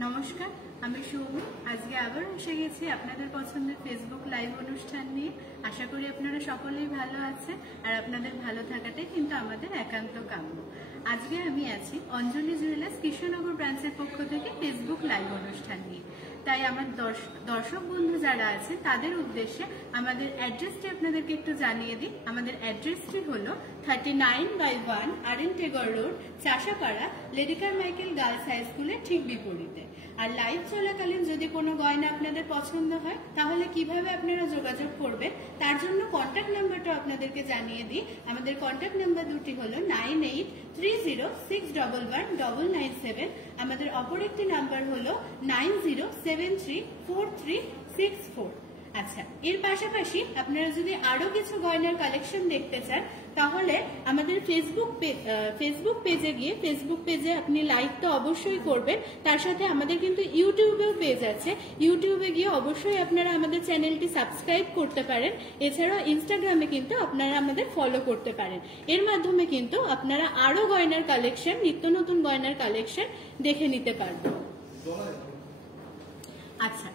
নমস্কার, আমি সৌমি। আজকে আবার এসে গেছি আপনাদের পছন্দের ফেসবুক লাইভ অনুষ্ঠান নিয়ে। আশা করি আপনারা সকলেই ভালো আছেন, আর আপনাদের ভালো থাকাটাই কিন্তু আমাদের একান্ত কাম্য। আজকে আমি আছি অঞ্জলি জুয়েলার্স কৃষ্ণনগর ব্রাঞ্চের পক্ষ থেকে ফেসবুক লাইভ অনুষ্ঠান নিয়ে। তাই আমার দর্শক বন্ধু যারা আছে তাদের উদ্দেশ্যে আমাদের অ্যাড্রেসটি আপনাদেরকে একটু জানিয়ে দিই। আমাদের অ্যাড্রেসটি হলো 39/1 R N Tagore road, Chashapara, lady Carmichael girls high স্কুলের ঠিক বিপরীতে। আর লাইভ চলাকালীন যদি কোনো গয়না আপনাদের পছন্দ হয় তাহলে কিভাবে আপনারা যোগাযোগ করবেন তার জন্য কন্ট্যাক্ট নাম্বারটা আপনাদেরকে জানিয়ে দিই। আমাদের কন্ট্যাক্ট নাম্বার দুটি হলো 9830611997। আমাদের অপর একটি নাম্বার হলো 90734364। আচ্ছা, এর পাশাপাশি আপনারা যদি আরো কিছু গয়নার কালেকশন দেখতে চান তাহলে আমাদের ফেসবুক পেজে গিয়ে ফেসবুক পেজে আপনি লাইক তো অবশ্যই করবেন, তার সাথে আমাদের কিন্তু ইউটিউবেও পেজ আছে। ইউটিউবে গিয়ে অবশ্যই আপনারা আমাদের চ্যানেলটি সাবস্ক্রাইব করতে পারেন। এছাড়াও ইনস্টাগ্রামে কিন্তু আপনারা আমাদের ফলো করতে পারেন। এর মাধ্যমে কিন্তু আপনারা আরো গয়নার কালেকশন, নিত্য নতুন গয়নার কালেকশন দেখে নিতে পারবেন। আচ্ছা,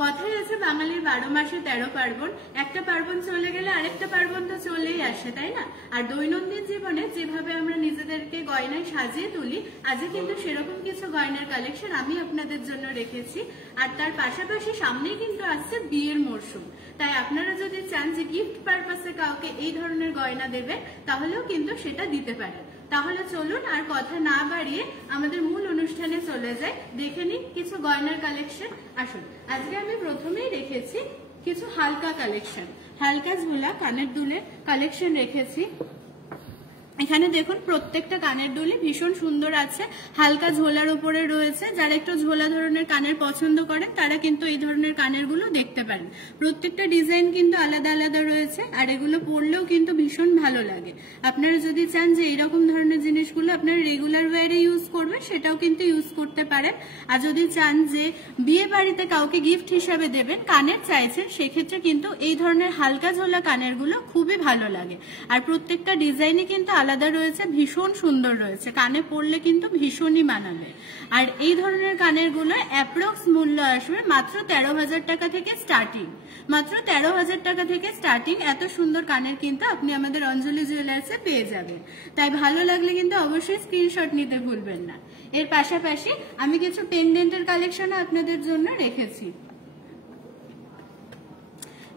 কথাই আছে বাঙালির 12 মাসে 13 পার্বণ। একটা পার্বণ চলে গেলে আরেকটা পার্বণ তো চলেই আসে, তাই না? আর দৈনন্দিন জীবনে যেভাবে আমরা নিজেদেরকে গয়নায় সাজিয়ে তুলি, আজকে কিন্তু সেরকম কিছু গয়নার কালেকশন আমি আপনাদের জন্য রেখেছি। আর তার পাশাপাশি সামনেই কিন্তু আসছে বিয়ের মরশুম। তাই আপনারা যদি চান যে গিফট পারপাসে কাউকে এই ধরনের গয়না দেবে তাহলেও কিন্তু সেটা দিতে পারেন। তাহলে চলুন আর কথা না বাড়িয়ে আমাদের মূল অনুষ্ঠানে চলে যাই, দেখে নিই কিছু গয়নার কালেকশন। আসুন, আজকে আমি প্রথমেই রেখেছি কিছু হালকা কালেকশন, হালকা ঝোলা কানের দুলের কালেকশন রেখেছি। এখানে দেখুন প্রত্যেকটা কানের দুলই ভীষণ সুন্দর আছে, হালকা ঝোলার উপরে রয়েছে। যারা একটু ঝোলা ধরনের কানের পছন্দ করেন তারা কিন্তু এই ধরনের কানের গুলো দেখতে পারেন। প্রত্যেকটা ডিজাইন কিন্তু আলাদা আলাদা রয়েছে, আর এগুলো পরলেও কিন্তু ভীষণ ভালো লাগে। আপনারা যদি চান যে এইরকম ধরনের জিনিসগুলো আপনারা রেগুলার ওয়্যারে ইউজ করবেন সেটাও কিন্তু ইউজ করতে পারেন। আর যদি চান যে বিয়ে বাড়িতে কাউকে গিফট হিসাবে দেবেন, কানের চাইছেন, সেক্ষেত্রে কিন্তু এই ধরনের হালকা ঝোলা কানের গুলো খুবই ভালো লাগে। আর প্রত্যেকটা ডিজাইনই কিন্তু আলাদা রয়েছে, ভীষণ সুন্দর রয়েছে, কানে পরলে কিন্তু ভীষণই মানাবে। আর এই ধরনের কানের গুলো অ্যাপ্রক্স মূল্য আসবে মাত্র 13,000 টাকা থেকে স্টার্টিং। মাত্র 13,000 টাকা থেকে স্টার্টিং এত সুন্দর কানের কিন্তু আপনি আমাদের অঞ্জলি জুয়েলার্সে পেয়ে যাবেন। তাই ভালো লাগলে কিন্তু অবশ্যই স্ক্রিনশট নিতে ভুলবেন না। এর পাশাপাশি আমি কিছু পেন্ডেন্টের কালেকশন আপনাদের জন্য রেখেছি।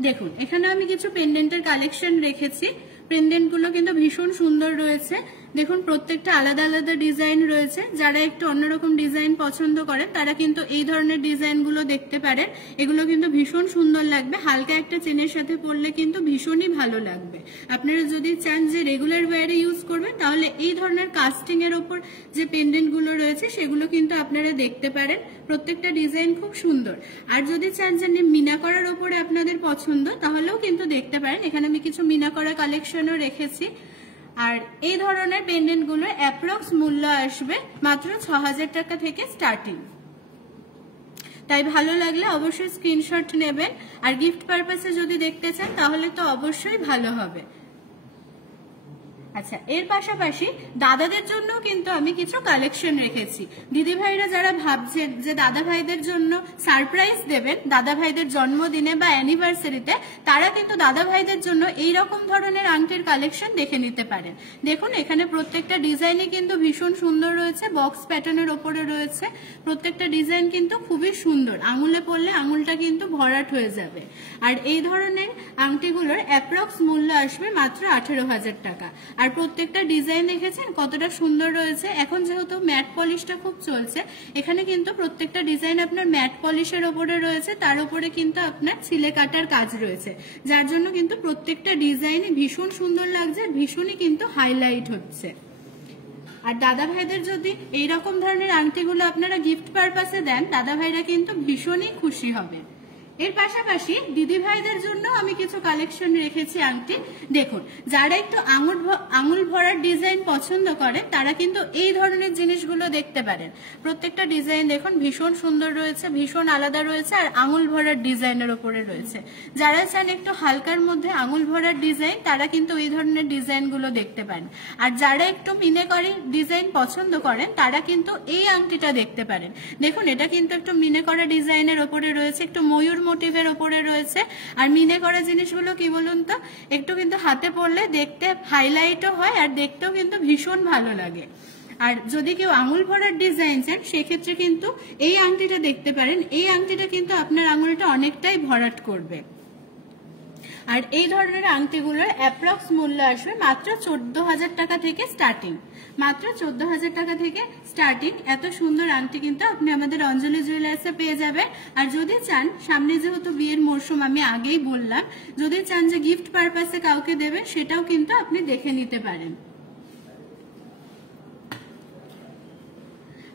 দেখুন, এখানে আমি কিছু পেন্ডেন্টের কালেকশন রেখেছি। পেন্ডেন্ট গুলো কিন্তু ভীষণ সুন্দর রয়েছে। দেখুন প্রত্যেকটা আলাদা আলাদা ডিজাইন রয়েছে। যারা একটু অন্যরকম ডিজাইন পছন্দ করেন তারা কিন্তু এই ধরনের ডিজাইন গুলো দেখতে পারেন। এগুলো কিন্তু ভীষণ সুন্দর লাগবে, হালকা একটা চেনের সাথে পরলে কিন্তু ভীষণই ভালো লাগবে। আপনারা যদি চান যে রেগুলার ওয়্যারে ইউজ করবেন তাহলে এই ধরনের কাস্টিং এর ওপর যে পেন্ডেন্ট গুলো রয়েছে সেগুলো কিন্তু আপনারা দেখতে পারেন। প্রত্যেকটা ডিজাইন খুব সুন্দর। আর যদি চান যে মিনা করার ওপরে আপনাদের পছন্দ তাহলেও কিন্তু দেখতে পারেন। এখানে আমি কিছু মিনা করা কালেকশনও রেখেছি। আর এই ধরনের পেন্ডেন্ট গুলো অ্যাপ্রক্স মূল্য আসবে মাত্র 6,000 টাকা থেকে স্টার্টিং। তাই ভালো লাগলে অবশ্যই স্ক্রিনশট নেবেন। আর গিফট পারপাসে যদি দেখতে চান তাহলে তো অবশ্যই ভালো হবে। আচ্ছা, এর পাশাপাশি দাদাদের জন্য কিন্তু আমি কিছু কালেকশন রেখেছি। দিদি ভাইরা যারা ভাবছেন যে দাদা ভাইদের জন্য সারপ্রাইজ দেবেন দাদা ভাইদের জন্মদিনে বা অ্যানিভার্সারিতে, তারা কিন্তু দাদা ভাইদের জন্য এইরকম ধরনের আংটির কালেকশন দেখে নিতে পারেন। দেখুন এখানে প্রত্যেকটা ডিজাইনই কিন্তু ভীষণ সুন্দর রয়েছে, বক্স প্যাটার্নের ওপরে রয়েছে। প্রত্যেকটা ডিজাইন কিন্তু খুবই সুন্দর, আঙুলে পরলে আঙুলটা কিন্তু ভরাট হয়ে যাবে। আর এই ধরনের আংটিগুলোর অ্যাপ্রক্স মূল্য আসবে মাত্র 18,000 টাকা। আর প্রত্যেকটা ডিজাইন দেখেছেন কতটা সুন্দর রয়েছে। এখন যেহেতু ম্যাট পলিশটা খুব চলছে, এখানে কিন্তু প্রত্যেকটা ডিজাইন আপনার ম্যাট পলিশের ওপরে রয়েছে, তার উপরে কিন্তু আপনার ছিলে কাটার কাজ রয়েছে, যার জন্য কিন্তু প্রত্যেকটা ডিজাইনই ভীষণ সুন্দর লাগছে, ভীষণই কিন্তু হাইলাইট হচ্ছে। আর দাদা ভাইদের যদি এইরকম ধরনের আংটিগুলো আপনারা গিফট পারপাসে দেন, দাদা ভাইরা কিন্তু ভীষণই খুশি হবে। এর পাশাপাশি দিদি ভাইদের জন্য আমি কিছু কালেকশন রেখেছি আংটি। দেখুন, যারা একটু আঙুল ভরার ডিজাইন পছন্দ করে তারা কিন্তু এই ধরনের জিনিসগুলো দেখতে পারেন। প্রত্যেকটা ডিজাইন দেখুন ভীষণ সুন্দর রয়েছে, ভীষণ আলাদা রয়েছে, আর আঙুল ভরার ডিজাইনের ওপরে রয়েছে। যারা চান একটু হালকার মধ্যে আঙুল ভরার ডিজাইন তারা কিন্তু এই ধরনের ডিজাইনগুলো দেখতে পারেন। আর যারা একটু মিনেকারি ডিজাইন পছন্দ করেন তারা কিন্তু এই আংটিটা দেখতে পারেন। দেখুন, এটা কিন্তু একটু মিনে করা ডিজাইনের ওপরে রয়েছে, একটু ময়ূর মোটিভের ওপরে রয়েছে। আর মিনে করা জিনিসগুলো কি বলুন তো, একটু কিন্তু হাতে পরলে দেখতে হাইলাইটও হয় আর দেখতেও কিন্তু ভীষণ ভালো লাগে। আর যদি কেউ আঙুল ভরার ডিজাইন চান সেক্ষেত্রে কিন্তু এই আংটিটা দেখতে পারেন। এই আংটিটা কিন্তু আপনার আঙুলটা অনেকটাই ভরাট করবে। আর এই ধরনের আংটিগুলোর অ্যাপ্রক্স মূল্য আসবে মাত্র 14,000 টাকা থেকে স্টার্টিং। মাত্র 14,000 টাকা থেকে স্টার্টিং। এত সুন্দর আংটি কিন্তু আপনি আমাদের অঞ্জলি জুয়েলার্সে পেয়ে যাবেন। আর যদি চান, সামনে যেহেতু বিয়ের মরশুম আমি আগেই বললাম, যদি চান যে গিফট পারপাসে কাউকে দেবেন সেটাও কিন্তু আপনি দেখে নিতে পারেন।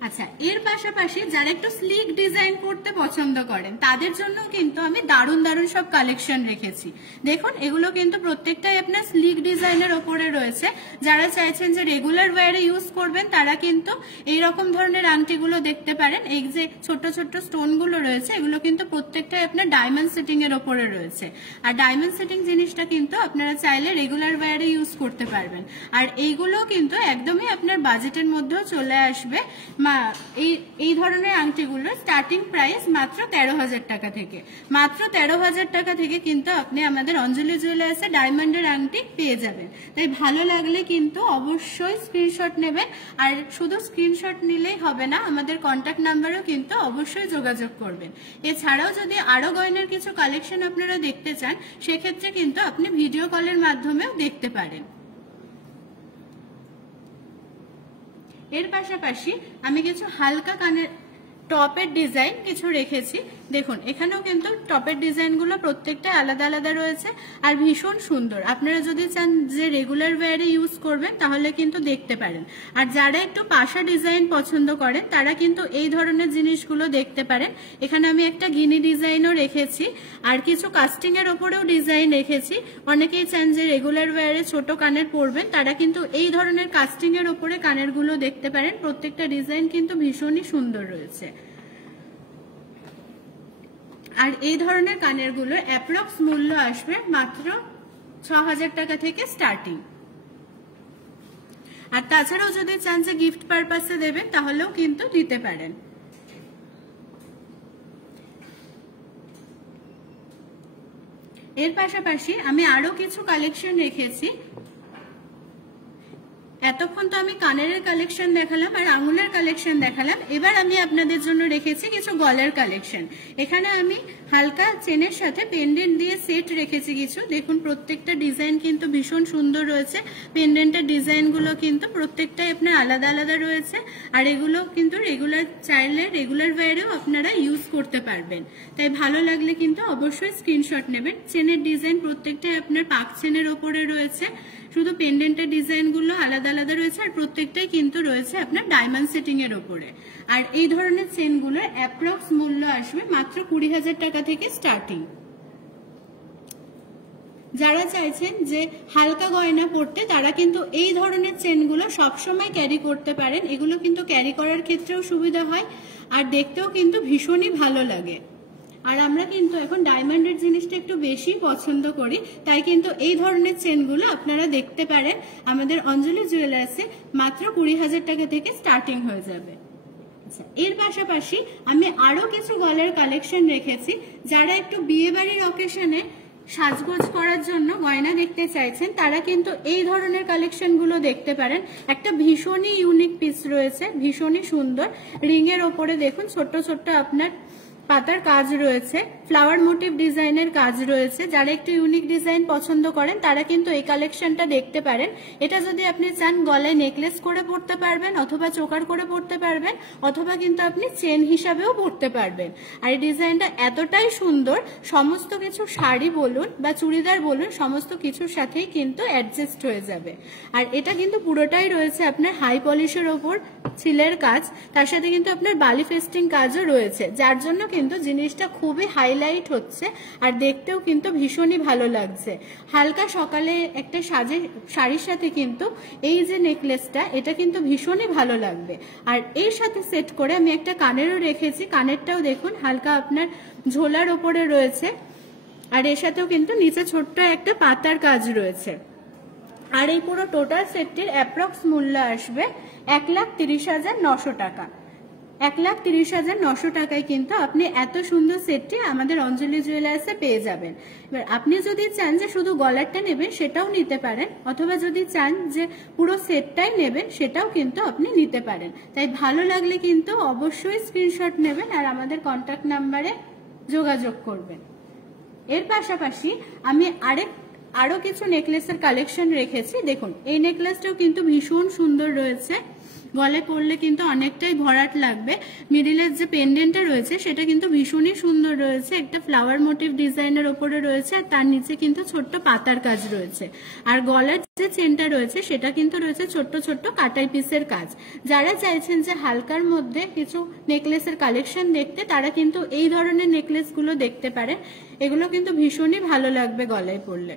আচ্ছা, এর পাশাপাশি যারা একটু স্লিক ডিজাইন করতে পছন্দ করেন তাদের জন্য কিন্তু আমি দারুণ দারুণ সব কালেকশন রেখেছি। দেখুন, এগুলো কিন্তু প্রত্যেকটাই আপনার স্লিক ডিজাইনের ওপরে রয়েছে। যারা চাইছেন যে রেগুলার ওয়্যারে ইউজ করবেন তারা কিন্তু এইরকম ধরনের আংটিগুলো দেখতে পারেন। এই যে ছোট ছোট স্টোনগুলো রয়েছে এগুলো কিন্তু প্রত্যেকটাই আপনার ডায়মন্ড সেটিং এর ওপরে রয়েছে। আর ডায়মন্ড সেটিং জিনিসটা কিন্তু আপনারা চাইলে রেগুলার ওয়্যারে ইউজ করতে পারবেন। আর এইগুলো কিন্তু একদমই আপনার বাজেটের মধ্যেও চলে আসবে। এই ধরনের আংটিগুলোর স্টার্টিং প্রাইস মাত্র 13,000 টাকা থেকে। মাত্র 13,000 টাকা থেকে কিন্তু আপনি আমাদের অঞ্জলি জুয়েলার্সে ডায়মন্ডের আংটি পেয়ে যাবেন। তাই ভালো লাগলে কিন্তু অবশ্যই স্ক্রিনশট নেবেন। আর শুধু স্ক্রিনশট নিলেই হবে না, আমাদের কন্ট্যাক্ট নাম্বারেও কিন্তু অবশ্যই যোগাযোগ করবেন। এছাড়াও যদি আরো গয়নার কিছু কালেকশন আপনারা দেখতে চান সেক্ষেত্রে কিন্তু আপনি ভিডিও কলের মাধ্যমেও দেখতে পারেন। এর পাশাপাশি আমি কিছু হালকা কানের টপের ডিজাইন কিছু রেখেছি। দেখুন, এখানেও কিন্তু টপের ডিজাইনগুলো প্রত্যেকটা আলাদা আলাদা রয়েছে আর ভীষণ সুন্দর। আপনারা যদি চান যে রেগুলার ওয়্যারে ইউজ করবেন তাহলে কিন্তু দেখতে পারেন। আর যারা একটু পাশা ডিজাইন পছন্দ করেন তারা কিন্তু এই ধরনের জিনিসগুলো দেখতে পারেন। এখানে আমি একটা গিনি ডিজাইনও রেখেছি আর কিছু কাস্টিং এর ওপরেও ডিজাইন রেখেছি। অনেকেই চান যে রেগুলার ওয়্যারে ছোট কানের পরবেন তারা কিন্তু এই ধরনের কাস্টিং এর ওপরে কানের গুলো দেখতে পারেন। প্রত্যেকটা ডিজাইন কিন্তু ভীষণই সুন্দর রয়েছে। আর এই ধরনের কানের গুলোর অ্যাপ্রক্স মূল্য আসবে মাত্র 6,000 টাকা থেকে স্টার্টিং। আর তাছাড়াও যদি চান যে গিফট পারপাসে দেবেন তাহলেও কিন্তু দিতে পারেন। এর পাশাপাশি আমি আরো কিছু কালেকশন রেখেছি। এতক্ষণ তো আমি কানের কালেকশন দেখালাম আর আঙুলের কালেকশন দেখালাম। এবার আমি আপনাদের জন্য রেখেছি কিছু গলার কালেকশন। এখানে আমি হালকা চেনের সাথে পেন্ডেন্ট দিয়ে সেট রেখেছি কিছু। দেখুন, প্রত্যেকটা ডিজাইন কিন্তু ভীষণ সুন্দর রয়েছে। পেন্ডেন্টের ডিজাইনগুলো কিন্তু প্রত্যেকটাই আপনার আলাদা আলাদা রয়েছে। আর এগুলো কিন্তু রেগুলার চাইলে রেগুলার ওয়্যারেও আপনারা ইউজ করতে পারবেন। তাই ভালো লাগলে কিন্তু অবশ্যই স্ক্রিনশট নেবেন। চেনের ডিজাইন প্রত্যেকটাই আপনার পাক চেনের ওপরে রয়েছে, শুধু পেন্ডেন্টের ডিজাইনগুলো আলাদা আলাদা রয়েছে আর প্রত্যেকটাই কিন্তু রয়েছে আপনার ডায়মন্ড সেটিং এর ওপরে। আর এই ধরনের চেনগুলোর অ্যাপ্রক্স মূল্য আসবে মাত্র 20,000 টাকা থেকে স্টার্টিং। যারা চাইছেন যে হালকা গয়না পরতে তারা কিন্তু এই ধরনের চেনগুলো সবসময় ক্যারি করতে পারেন। এগুলো কিন্তু ক্যারি করার ক্ষেত্রেও সুবিধা হয় আর দেখতেও কিন্তু ভীষণই ভালো লাগে। আর আমরা কিন্তু এখন ডায়মন্ডের জিনিসটা একটু বেশি পছন্দ করি, তাই কিন্তু এই ধরনের চেনগুলো আপনারা দেখতে পারেন আমাদের অঞ্জলি জুয়েলার্সে মাত্র 20,000 টাকা থেকে স্টার্টিং হয়ে যাবে। এর পাশাপাশি আমি আরো কিছু গলার কালেকশন রেখেছি। যারা একটু বিয়ে বাড়ির অকেশনে সাজগোজ করার জন্য গয়না দেখতে চাইছেন তারা কিন্তু এই ধরনের কালেকশন গুলো দেখতে পারেন। একটা ভীষণই ইউনিক পিস রয়েছে, ভীষণই সুন্দর। রিং এর ওপরে দেখুন ছোট্ট ছোট্ট আপনার পাতার কাজ রয়েছে, ফ্লাওয়ার মোটিভ ডিজাইনের কাজ রয়েছে। যারা একটু ইউনিক ডিজাইন পছন্দ করেন তারা কিন্তু এই কালেকশনটা দেখতে পারেন। এটা যদি আপনি চান গলায় নেকলেস করে পরতে পারবেন, অথবা চোকার করে পরতে পারবেন, অথবা কিন্তু আপনি চেন হিসাবেও পরতে পারবেন। আর এই ডিজাইনটা এতটাই সুন্দর, সমস্ত কিছু শাড়ি বলুন বা চুড়িদার বলুন সমস্ত কিছুর সাথেই কিন্তু অ্যাডজাস্ট হয়ে যাবে। আর এটা কিন্তু পুরোটাই রয়েছে আপনার হাই পলিশের ওপর ছিলের কাজ, তার সাথে কিন্তু আপনার বালি ফেস্টিং কাজও রয়েছে, যার জন্য কিন্তু জিনিসটা খুবই হাইলাইট হচ্ছে আর দেখতেও কিন্তু ভীষণই ভালো লাগছে। হালকা সকালে একটা শাড়ির সাথে কিন্তু এই যে নেকলেসটা, এটা কিন্তু ভীষণই ভালো লাগবে। আর এর সাথে সেট করে আমি একটা কানেরও রেখেছি, কানেরটাও দেখুন হালকা আপনার ঝোলার ওপরে রয়েছে, আর এর সাথেও কিন্তু নিচে ছোট্ট একটা পাতার কাজ রয়েছে। আর এই পুরো টোটাল সেটটির অ্যাপ্রক্স মূল্য আসবে 1,30,900 টাকা। 1,30,900 টাকায় কিন্তু আপনি এত সুন্দর সেটটি আমাদের অঞ্জলি জুয়েলার্সে পেয়ে যাবেন। এবার আপনি যদি চান যে শুধু গলারটা নেবেন সেটাও নিতে পারেন, অথবা যদি চান যে পুরো সেটটাই নেবেন সেটাও কিন্তু আপনি নিতে পারেন। তাই ভালো লাগলে কিন্তু অবশ্যই স্ক্রিনশট নেবেন আর আমাদের কন্ট্যাক্ট নাম্বারে যোগাযোগ করবেন। এর পাশাপাশি আমি আরো কিছু নেকলেসের কালেকশন রেখেছি। দেখুন এই নেকলেসটাও কিন্তু ভীষণ সুন্দর রয়েছে, গলায় পরলে কিন্তু অনেকটাই ভরাট লাগবে। মিডিলের যে পেন্ডেন্টটা রয়েছে সেটা কিন্তু ভীষণই সুন্দর রয়েছে, একটা ফ্লাওয়ার মোটিভ ডিজাইনের ওপরে রয়েছে আর তার নিচে কিন্তু ছোট্ট পাতার কাজ রয়েছে। আর গলার যে চেনটা রয়েছে সেটা কিন্তু রয়েছে ছোট্ট ছোট্ট কাটাই পিসের কাজ। যারা চাইছেন যে হালকার মধ্যে কিছু নেকলেসের কালেকশন দেখতে, তারা কিন্তু এই ধরনের নেকলেসগুলো দেখতে পারেন, এগুলো কিন্তু ভীষণই ভালো লাগবে গলায় পরলে।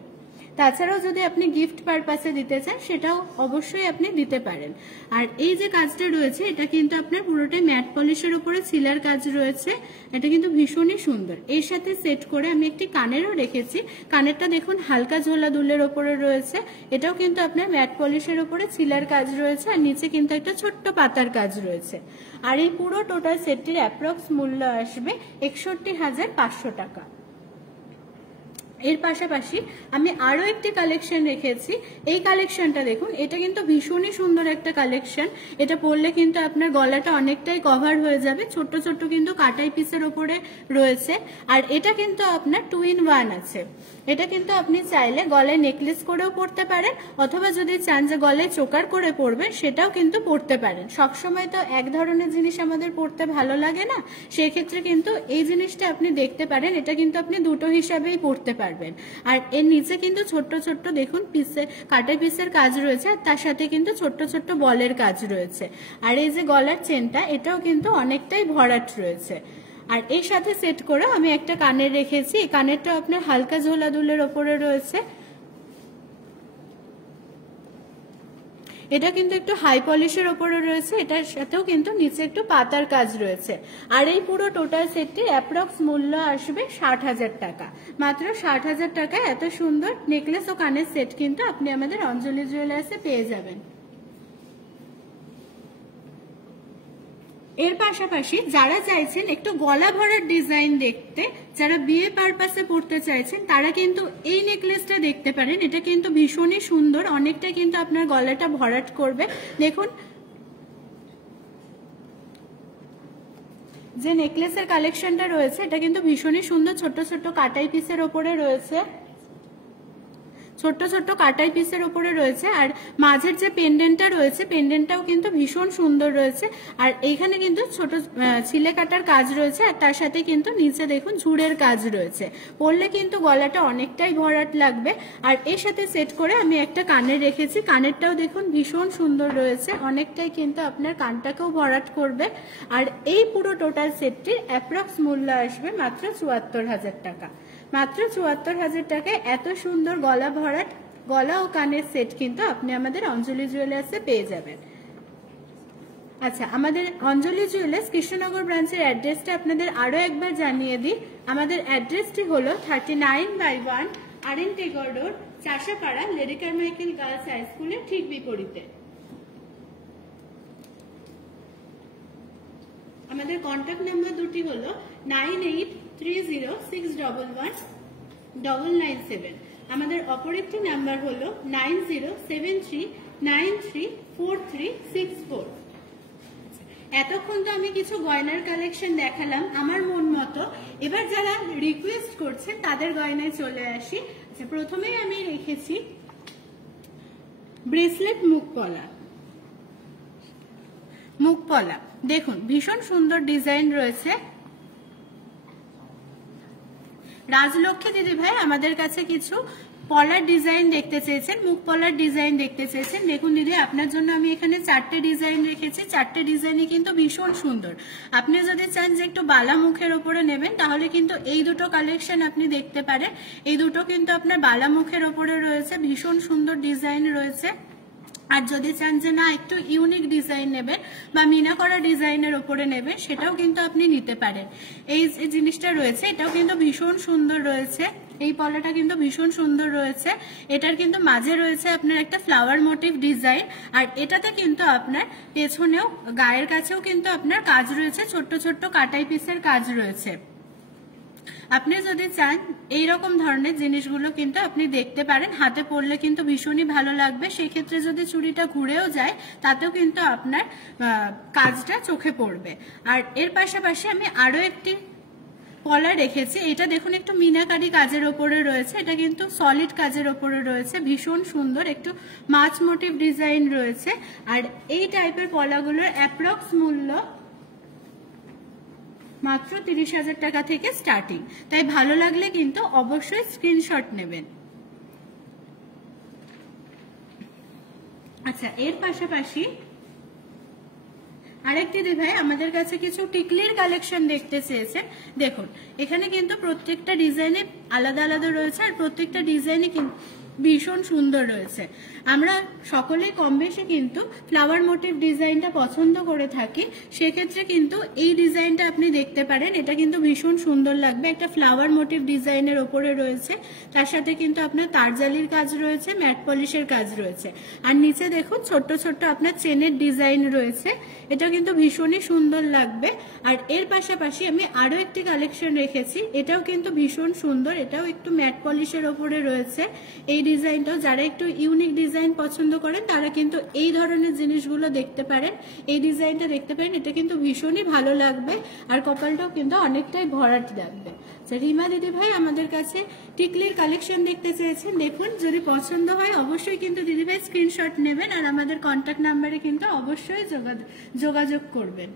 তাছাড়াও যদি আপনি গিফট পারপাসে দিতে চান সেটাও অবশ্যই আপনি দিতে পারেন। আর এই যে কাজটা রয়েছে এটা কিন্তু আপনার পুরোটাই ম্যাট পলিশের উপরে সিলার কাজ রয়েছে, এটা কিন্তু ভীষণই সুন্দর। এর সাথে সেট করে আমি একটি কানেরও রেখেছি, কানেরটা দেখুন হালকা ঝোলা দুলের ওপরে রয়েছে, এটাও কিন্তু আপনার ম্যাট পলিশের উপরে সিলার কাজ রয়েছে আর নিচে কিন্তু একটা ছোট্ট পাতার কাজ রয়েছে। আর এই পুরো টোটাল সেটটির অ্যাপ্রক্স মূল্য আসবে 61,500 টাকা। এর পাশাপাশি আমি আরো একটি কালেকশন রেখেছি, এই কালেকশনটা দেখুন, এটা কিন্তু ভীষণই সুন্দর একটা কালেকশন। এটা পরলে কিন্তু আপনার গলাটা অনেকটাই কভার হয়ে যাবে, ছোট্ট ছোট্ট কিন্তু কাটাই পিসের উপরে রয়েছে। আর এটা কিন্তু আপনার 2 in 1 আছে। এটা কিন্তু আপনি চাইলে গলায় নেকলেস করেও পরতে পারেন, অথবা যদি চান যে গলায় চোকার করে পরবেন সেটাও কিন্তু পরতে পারেন। সবসময় তো এক ধরনের জিনিস আমাদের পরতে ভালো লাগে না, সেই ক্ষেত্রে কিন্তু এই জিনিসটা আপনি দেখতে পারেন, এটা কিন্তু আপনি দুটো হিসাবেই পরতে পারেন। আর এর নিচে কিন্তু ছোট্ট ছোট্ট দেখুন কাটাই পিসের কাজ রয়েছে আর তার সাথে কিন্তু ছোট্ট ছোট্ট বলের কাজ রয়েছে। আর এই যে গলার চেনটা, এটাও কিন্তু অনেকটাই ভরাট রয়েছে। আর এর সাথে সেট করে আমি একটা কানের রেখেছি, এই কানেরটাও আপনার হালকা ঝোলা দুলের ওপরে রয়েছে, এটা কিন্তু একটু হাই পলিশের ওপরে রয়েছে, এটার সাথেও কিন্তু নিচে একটু পাতার কাজ রয়েছে। আর এই পুরো টোটাল সেটটির অ্যাপ্রক্স মূল্য আসবে 60,000 টাকা। মাত্র 60,000 টাকায় এত সুন্দর নেকলেস ও কানের সেট কিন্তু আপনি আমাদের অঞ্জলি জুয়েলার্সে পেয়ে যাবেন। এর পাশাপাশি যারা চাইছেন একটু গলা ভরার ডিজাইন দেখতে, যারা বিয়ে পারপাসে পড়তে চাইছেন, তারা কিন্তু এই নেকলেসটা দেখতে পারেন। এটা কিন্তু ভীষণই সুন্দর, অনেকটা কিন্তু আপনার গলাটা ভরাট করবে। দেখুন যে নেকলেসের কালেকশনটা রয়েছে এটা কিন্তু ভীষণই সুন্দর, ছোট্ট ছোট্ট কাটাই পিসের ওপরে রয়েছে, ছোট্ট ছোট্ট কাটাই পিসের উপরে রয়েছে। আর মাঝের যে পেন্ডেন্টটা রয়েছে, পেন্ডেন্টটাও কিন্তু ভীষণ সুন্দর রয়েছে। আর এইখানে কিন্তু ছোট ছিলে কাটার কাজ রয়েছে আর তার সাথে কিন্তু নিচে দেখুন ঝুড়ের কাজ রয়েছে। পরলে কিন্তু গলাটা অনেকটাই ভরাট লাগবে। আর এর সাথে সেট করে আমি একটা কানের রেখেছি, কানেরটাও দেখুন ভীষণ সুন্দর রয়েছে, অনেকটাই কিন্তু আপনার কানটাকেও ভরাট করবে। আর এই পুরো টোটাল সেটটির অ্যাপ্রক্স মূল্য আসবে মাত্র 74,000 টাকা। মাত্র 74,000 টাকায় এত সুন্দর গলা ও কানের সেট কিন্তু আপনি আমাদের অঞ্জলি জুয়েলার্সে পেয়ে যাবেন। আচ্ছা, আমাদের অঞ্জলি জুয়েলার্স কৃষ্ণনগর ব্রাঞ্চের অ্যাড্রেসটা আপনাদের আরো একবার জানিয়ে দিই। আমাদের অ্যাড্রেসটি হলো 39/1 RN Tagore road, Chashapara, lady Carmichael girls high স্কুলের ঠিক বিপরীতে। আমাদের কন্ট্যাক্ট নাম্বার দুটি হলো 9830611997। আমাদের অপর একটি নাম্বার হলো 9073934364। এতক্ষণ তো আমি কিছু গয়নার কালেকশন দেখালাম আমার মন মতো। এবার যারা রিকোয়েস্ট করছেন তাদের গয়নায় চলে আসি। প্রথমেই আমি রেখেছি ব্রেসলেট মুখপলা। দেখুন ভীষণ সুন্দর ডিজাইন রয়েছে। রাজলক্ষ্মী দিদি ভাই আমাদের কাছে কিছু পলার ডিজাইন দেখতে চেয়েছেন, মুখ পলার ডিজাইন দেখতে চেয়েছেন, দেখুন দিদি আপনার জন্য আমি এখানে 4টে ডিজাইন রেখেছি। 4টে ডিজাইনই কিন্তু ভীষণ সুন্দর। আপনি যদি চান যে একটু বালা মুখের ওপরে নেবেন তাহলে কিন্তু এই দুটো কালেকশন আপনি দেখতে পারেন। এই দুটো কিন্তু আপনার বালা মুখের ওপরে রয়েছে, ভীষণ সুন্দর ডিজাইন রয়েছে। আর যদি চান যে না একটু ইউনিক ডিজাইন নেবেন বা মিনা করা ডিজাইনের ওপরে নেবেন সেটাও কিন্তু আপনি নিতে পারেন। এই জিনিসটা রয়েছে, এটাও কিন্তু ভীষণ সুন্দর রয়েছে। এই পলাটা কিন্তু ভীষণ সুন্দর রয়েছে। এটার কিন্তু মাঝে রয়েছে আপনার একটা ফ্লাওয়ার মোটিভ ডিজাইন, আর এটাতে কিন্তু আপনার পেছনেও গায়ের কাছেও কিন্তু আপনার কাজ রয়েছে, ছোট্ট ছোট্ট কাটাই পিসের কাজ রয়েছে। আপনি যদি চান এইরকম ধরনের জিনিসগুলো কিন্তু আপনি দেখতে পারেন, হাতে পরলে কিন্তু ভীষণই ভালো লাগবে। সেই ক্ষেত্রে যদি চুড়িটা ঘুরেও যায় তাতেও কিন্তু আপনার কাজটা চোখে পড়বে। আর এর পাশাপাশি আমি আরো একটি পলা রেখেছি। এটা দেখুন একটু মিনাকারি কাজের ওপরে রয়েছে, এটা কিন্তু সলিড কাজের ওপরে রয়েছে, ভীষণ সুন্দর, একটু মাছ মোটিভ ডিজাইন রয়েছে। আর এই টাইপের পলাগুলোর অ্যাপ্রক্স মূল্য মাত্র 30,000 টাকা থেকে স্টার্টিং। তাই ভালো লাগলে কিন্তু অবশ্যই স্ক্রিনশট নেবেন। আচ্ছা, এর পাশাপাশি আরেকটি দিভাই আমাদের কাছে কিছু টিকলির কালেকশন দেখতে চেয়েছেন। দেখুন এখানে কিন্তু প্রত্যেকটা ডিজাইনে আলাদা আলাদা রয়েছে, আর প্রত্যেকটা ডিজাইনে কিন্তু ভীষণ সুন্দর রয়েছে। আমরা সকলেই কম বেশি কিন্তু ফ্লাওয়ার মোটিভ ডিজাইনটা পছন্দ করে থাকি, সেক্ষেত্রে কিন্তু এই ডিজাইনটা আপনি দেখতে পারেন। এটা কিন্তু ভীষণ সুন্দর লাগবে, একটা ফ্লাওয়ার মোটিভ ডিজাইনের ওপরে রয়েছে, তার সাথে কিন্তু আপনার তারজালির কাজ রয়েছে, ম্যাট পলিশের কাজ রয়েছে। আর নিচে দেখুন ছোট্ট ছোট্ট আপনার চেনের ডিজাইন রয়েছে, এটা কিন্তু ভীষণই সুন্দর লাগবে। আর এর পাশাপাশি আমি আরো একটি কালেকশন রেখেছি, এটাও কিন্তু ভীষণ সুন্দর, এটাও একটু ম্যাট পলিশের ওপরে রয়েছে। এই ডিজাইনটাও যারা একটু ইউনিক ডিজাইন পছন্দ করেন তারা কিন্তু এই ধরনের জিনিসগুলো দেখতে পারেন, এই ডিজাইনটা দেখতে পারেন, এটা কিন্তু ভীষণই ভালো লাগবে। আর কপালটাও কিন্তু অনেকটাই ভরাট লাগবে। রিমা দিদি ভাই আমাদের কাছে টিকলির কালেকশন দেখতে চেয়েছেন, দেখুন যদি পছন্দ হয় অবশ্যই কিন্তু দিদি ভাই স্ক্রিনশট নেবেন আর আমাদের কন্ট্যাক্ট নাম্বারে কিন্তু অবশ্যই যোগাযোগ করবেন।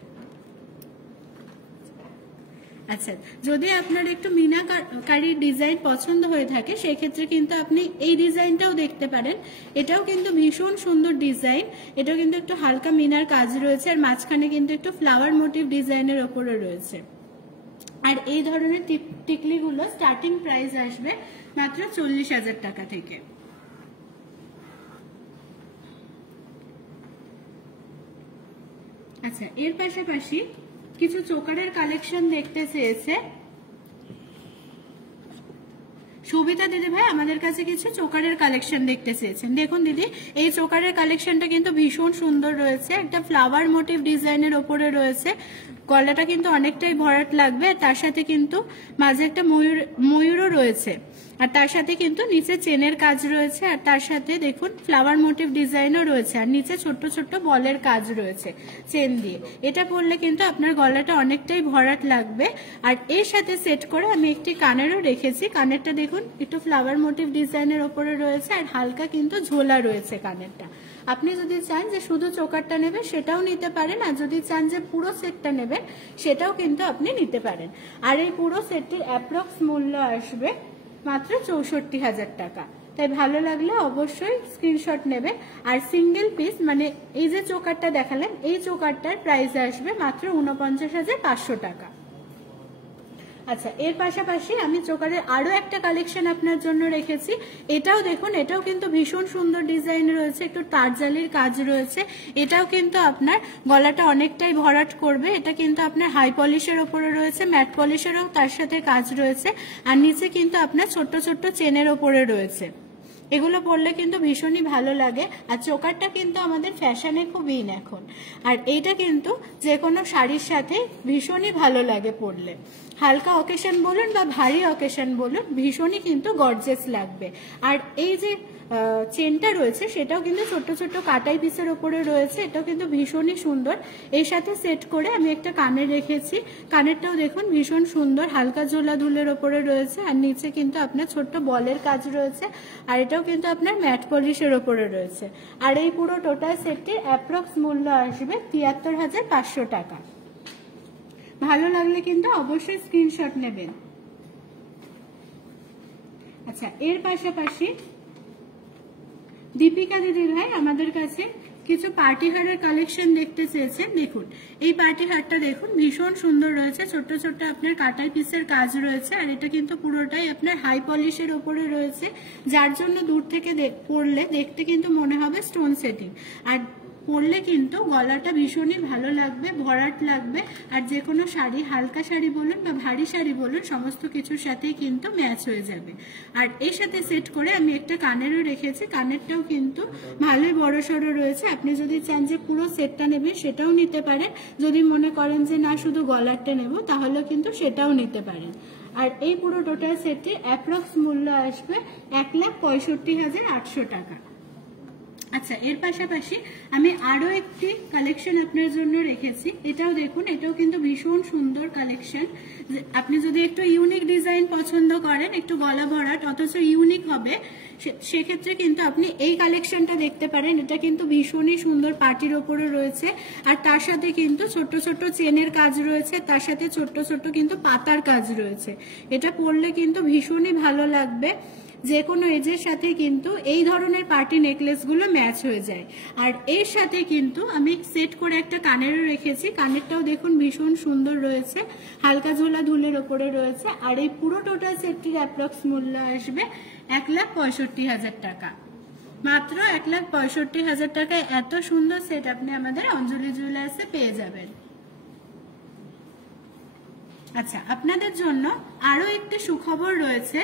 আচ্ছা, যদি আপনার একটু মিনাকারি ডিজাইন পছন্দ হয়ে থাকে সেই ক্ষেত্রে কিন্তু আপনি এই ডিজাইনটাও দেখতে পারেন। এটাও কিন্তু ভীষণ সুন্দর ডিজাইন, এটাও কিন্তু একটু হালকা মিনার কাজ রয়েছে, আর মাঝখানে কিন্তু একটু ফ্লাওয়ার মোটিভ ডিজাইনের ওপরে রয়েছে। আর এই ধরনের টিকলিগুলো স্টার্টিং প্রাইস আসবে মাত্র 40,000 টাকা থেকে। আচ্ছা, এর পাশাপাশি কিছু চোকারের কালেকশন দেখতে চেয়েছে সবিতা দিদি ভাই, আমাদের কাছে কিছু চোকারের কালেকশন দেখতে চেয়েছেন। দেখুন দিদি, এই চোকারের কালেকশনটা কিন্তু ভীষণ সুন্দর রয়েছে, একটা ফ্লাওয়ার মোটিভ ডিজাইনের ওপরে রয়েছে, গলাটা কিন্তু অনেকটাই ভরাট লাগবে, তার সাথে কিন্তু মাঝে একটা ময়ূরও রয়েছে, আর তার সাথে কিন্তু নিচে চেনের কাজ রয়েছে, আর তার সাথে দেখুন ফ্লাওয়ার মোটিভ ডিজাইনও রয়েছে, আর নিচে ছোট্ট ছোট্ট বলের কাজ রয়েছে চেন দিয়ে। এটা পরলে কিন্তু আপনার গলাটা অনেকটাই ভরাট লাগবে। আর এর সাথে সেট করে আমি একটি কানেরও রেখেছি, কানেরটা দেখুন একটু ফ্লাওয়ার মোটিভ ডিজাইনের ওপরে রয়েছে, আর হালকা কিন্তু ঝোলা রয়েছে কানেরটা। আপনি যদি চান যে শুধু চোকারটা নেবেন সেটাও নিতে পারেন, আর যদি চান যে পুরো সেটটা নেবেন সেটাও কিন্তু আপনি নিতে পারেন। আর এই পুরো সেটটির অ্যাপ্রক্স মূল্য আসবে মাত্র 64,000 টাকা। তাই ভালো লাগলে অবশ্যই স্ক্রিনশট নেবেন। আর সিঙ্গেল পিস মানে এই যে চোকারটা দেখালেন, এই চোকারটার প্রাইস আসবে মাত্র 49,500 টাকা। আচ্ছা, এর পাশাপাশি আমি চোকারের আরো একটা কালেকশন আপনার জন্য রেখেছি। এটাও দেখুন, এটাও কিন্তু ভীষণ সুন্দর ডিজাইন রয়েছে, একটু তারজালির কাজ রয়েছে, এটাও কিন্তু আপনার গলাটা অনেকটাই ভরাট করবে। এটা কিন্তু আপনার হাই পলিশের ওপরে রয়েছে, ম্যাট পলিশেরও তার সাথে কাজ রয়েছে, আর নিচে কিন্তু আপনার ছোট্ট ছোট্ট চেনের ওপরে রয়েছে। এগুলো পরলে কিন্তু ভীষণই ভালো লাগে। আর চোকারটা কিন্তু আমাদের ফ্যাশনে খুব ইন এখন, আর এইটা কিন্তু যে কোনো শাড়ির সাথে ভীষণই ভালো লাগে পরলে, হালকা অকেশন বলুন বা ভারী অকেশন বলুন, ভীষণই কিন্তু গর্জিয়াস লাগবে। আর এই যে চেনটা রয়েছে সেটাও কিন্তু ছোট্ট ছোট্ট কাটাই পিসের ওপরে রয়েছে, এটাও কিন্তু ভীষণই সুন্দর। এর সাথে সেট করে আমি একটা কানের রেখেছি, কানেরটাও দেখুন ভীষণ সুন্দর, হালকা ঝোলা ধুলের ওপরে রয়েছে, আর নিচে কিন্তু আপনার ছোট্ট বলের কাজ রয়েছে, আর এটাও কিন্তু আপনার ম্যাট পলিশের ওপরে রয়েছে। আর এই পুরো টোটাল সেটটির অ্যাপ্রক্স মূল্য আসবে 73,500 টাকা। ভালো লাগলে কিন্তু অবশ্যই স্ক্রিনশট নেবেন। আচ্ছা, এর পাশাপাশি দীপিকা দিদি ভাই আমাদের কাছে কিছু পার্টি হারের কালেকশন দেখতে চেয়েছেন। দেখুন এই পার্টি হারটা দেখুন ভীষণ সুন্দর রয়েছে, ছোট্ট ছোট্ট আপনার কাটাই পিসের কাজ রয়েছে, আর এটা কিন্তু পুরোটাই আপনার হাই পলিশের ওপরে রয়েছে, যার জন্য দূর থেকে পরলে দেখতে কিন্তু মনে হবে স্টোন সেটিং, আর পরলে কিন্তু গলাটা ভীষণই ভালো লাগবে, ভরাট লাগবে, আর যে কোনো শাড়ি, হালকা শাড়ি বলুন বা ভারী শাড়ি বলুন, সমস্ত কিছুর সাথেই কিন্তু ম্যাচ হয়ে যাবে। আর এর সাথে সেট করে আমি একটা কানেরও রেখেছি, কানেরটাও কিন্তু ভালোই বড় সড়ো রয়েছে। আপনি যদি চান যে পুরো সেটটা নেবেন সেটাও নিতে পারেন, যদি মনে করেন যে না শুধু গলারটা নেব তাহলে কিন্তু সেটাও নিতে পারেন। আর এই পুরো টোটাল সেটটির অ্যাপ্রক্স মূল্য আসবে 1,65,800 টাকা। আচ্ছা, এর পাশাপাশি আমি আরো একটি কালেকশন আপনার জন্য রেখেছি, এটাও দেখুন, এটাও কিন্তু ভীষণ সুন্দর কালেকশন। আপনি যদি একটু ইউনিক ডিজাইন পছন্দ করেন, একটু গলা ভরাট অথচ ইউনিক হবে, সেক্ষেত্রে কিন্তু আপনি এই কালেকশনটা দেখতে পারেন। এটা কিন্তু ভীষণই সুন্দর পার্টির ওপরে রয়েছে, আর তার সাথে কিন্তু ছোট্ট ছোট্ট চেনের কাজ রয়েছে, তার সাথে ছোট্ট ছোট্ট কিন্তু পাতার কাজ রয়েছে। এটা পরলে কিন্তু ভীষণই ভালো লাগবে, যে কোনো এজের সাথে কিন্তু এই ধরনের পার্টি নেকলেস গুলো ম্যাচ হয়ে যায়। আর এর সাথে কিন্তু আমি সেট করে একটা কানেরও রেখেছি, কানেরটাও দেখুন ভীষণ সুন্দর রয়েছে, হালকা ঝোলা দুলের ওপরে রয়েছে। আর এই পুরো টোটাল সেটটির অ্যাপ্রক্স মূল্য আসবে 1,65,000 টাকা। মাত্র 1,65,000 টাকায় এত সুন্দর সেট আপনি আমাদের অঞ্জলি জুয়েলার্সে পেয়ে যাবেন। আচ্ছা, আপনাদের জন্য আরো একটি সুখবর রয়েছে।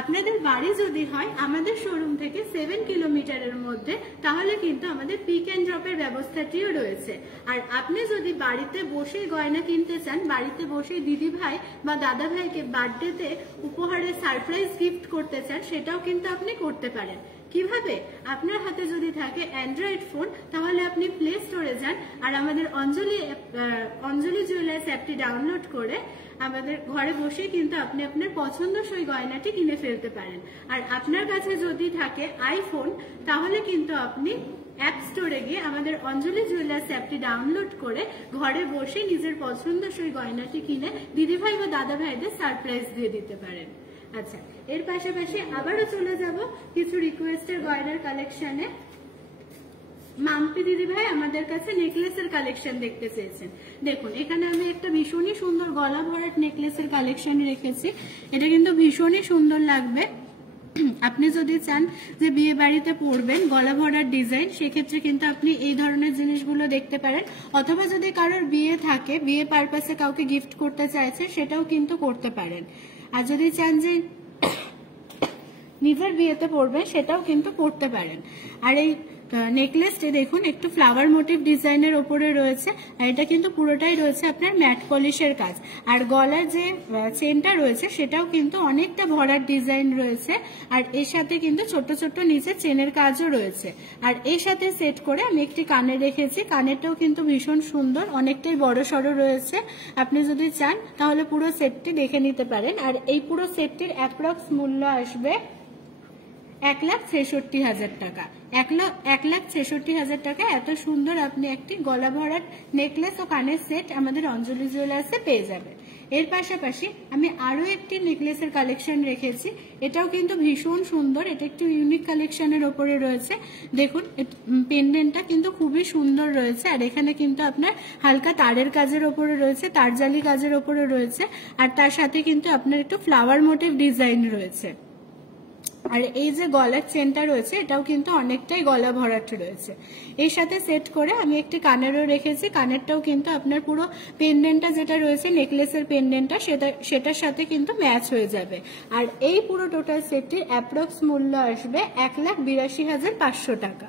আপনাদের বাড়ি যদি হয় আমাদের শোরুম থেকে 7 কিলোমিটারের মধ্যে, তাহলে কিন্তু আমাদের পিক এন্ড ড্রপের ব্যবস্থাটিও রয়েছে। আর আপনি যদি বাড়িতে বসে গয়না কিনতে চান, বাড়িতে বসে দিদি ভাই বা দাদা ভাইকে বার্থডেতে উপহারে সারপ্রাইজ গিফট করতে চান, সেটাও কিন্তু আপনি করতে পারেন। কিভাবে? আপনার হাতে যদি থাকে অ্যান্ড্রয়েড ফোন, তাহলে আপনি প্লে স্টোরে যান আর আমাদের অঞ্জলি জুয়েলার্স অ্যাপটি ডাউনলোড করে আমাদের ঘরে বসে কিন্তু আপনি আপনার পছন্দসই গয়নাটি কিনে ফেলতে পারেন। আর আপনার কাছে যদি থাকে আইফোন, তাহলে কিন্তু আপনি অ্যাপ স্টোরে গিয়ে আমাদের অঞ্জলি জুয়েলার্স অ্যাপটি ডাউনলোড করে ঘরে বসে নিজের পছন্দসই গয়নাটি কিনে দিদিভাই বা দাদা ভাইদের সারপ্রাইজ দিয়ে দিতে পারেন। আচ্ছা, এর পাশাপাশি আবারও চলে যাব কিছু রিকোয়েস্টের গয়নার কালেকশনে। মাম্পি দিদি ভাই আমাদের কাছে নেকলেসের কালেকশন দেখতে চেয়েছেন। দেখুন এখানে আমি একটা ভীষণই সুন্দর গলা ভরাট নেকলেসের কালেকশন রেখেছি, এটা কিন্তু ভীষণই সুন্দর লাগবে। আপনি যদি চান যে বিয়ে বাড়িতে পরবেন গলা ভরার ডিজাইন, সেক্ষেত্রে কিন্তু আপনি এই ধরনের জিনিসগুলো দেখতে পারেন, অথবা যদি কারোর বিয়ে থাকে, বিয়ে পারপাসে কাউকে গিফট করতে চাইছে, সেটাও কিন্তু করতে পারেন। আর যদি চান যে নিজের বিয়েতে পরবেন, সেটাও কিন্তু করতে পারেন। আর এই নেকলেসটি দেখুন একটু ফ্লাওয়ার মোটিভ ডিজাইনের ওপরে রয়েছে, আর এটা কিন্তু পুরোটাই রয়েছে আপনার ম্যাট পলিশের কাজ। আর গলার যে চেনটা রয়েছে সেটাও কিন্তু অনেকটা ভরার ডিজাইন রয়েছে, আর এর সাথে কিন্তু ছোট ছোট নিচে চেনের কাজও রয়েছে। আর এর সাথে সেট করে আমি একটি কানে রেখেছি, কানেরটাও কিন্তু ভীষণ সুন্দর, অনেকটাই বড় সড়ো রয়েছে। আপনি যদি চান তাহলে পুরো সেটটি দেখে নিতে পারেন। আর এই পুরো সেটটির অ্যাপ্রক্স মূল্য আসবে 1,66,000 টাকা। 1,66,000 টাকা এত সুন্দর আপনি একটি গলা ভরাট নেকলেস ও কানের সেট আমাদের অঞ্জলি জুয়েলার্সে পেয়ে যাবেন। এর পাশাপাশি আমি আরো একটি নেকলেসের কালেকশন রেখেছি, এটাও কিন্তু ভীষণ সুন্দর, এটা একটু ইউনিক কালেকশনের ওপরে রয়েছে। দেখুন পেন্ডেন্টটা কিন্তু খুবই সুন্দর রয়েছে, আর এখানে কিন্তু আপনার হালকা তারের কাজের ওপরে রয়েছে, তারজালি কাজের ওপরে রয়েছে, আর তার সাথে কিন্তু আপনার একটু ফ্লাওয়ার মোটিভ ডিজাইন রয়েছে। আর এই যে গলার চেনটা রয়েছে এটাও কিন্তু অনেকটাই গলা ভরাট রয়েছে। এর সাথে সেট করে আমি একটি কানেরও রেখেছি, কানেরটাও কিন্তু আপনার পুরো পেন্ডেন্টটা যেটা রয়েছে নেকলেসের পেন্ডেন্টটা সেটার সাথে কিন্তু ম্যাচ হয়ে যাবে। আর এই পুরো টোটাল সেটটির অ্যাপ্রক্স মূল্য আসবে 1,82,500 টাকা।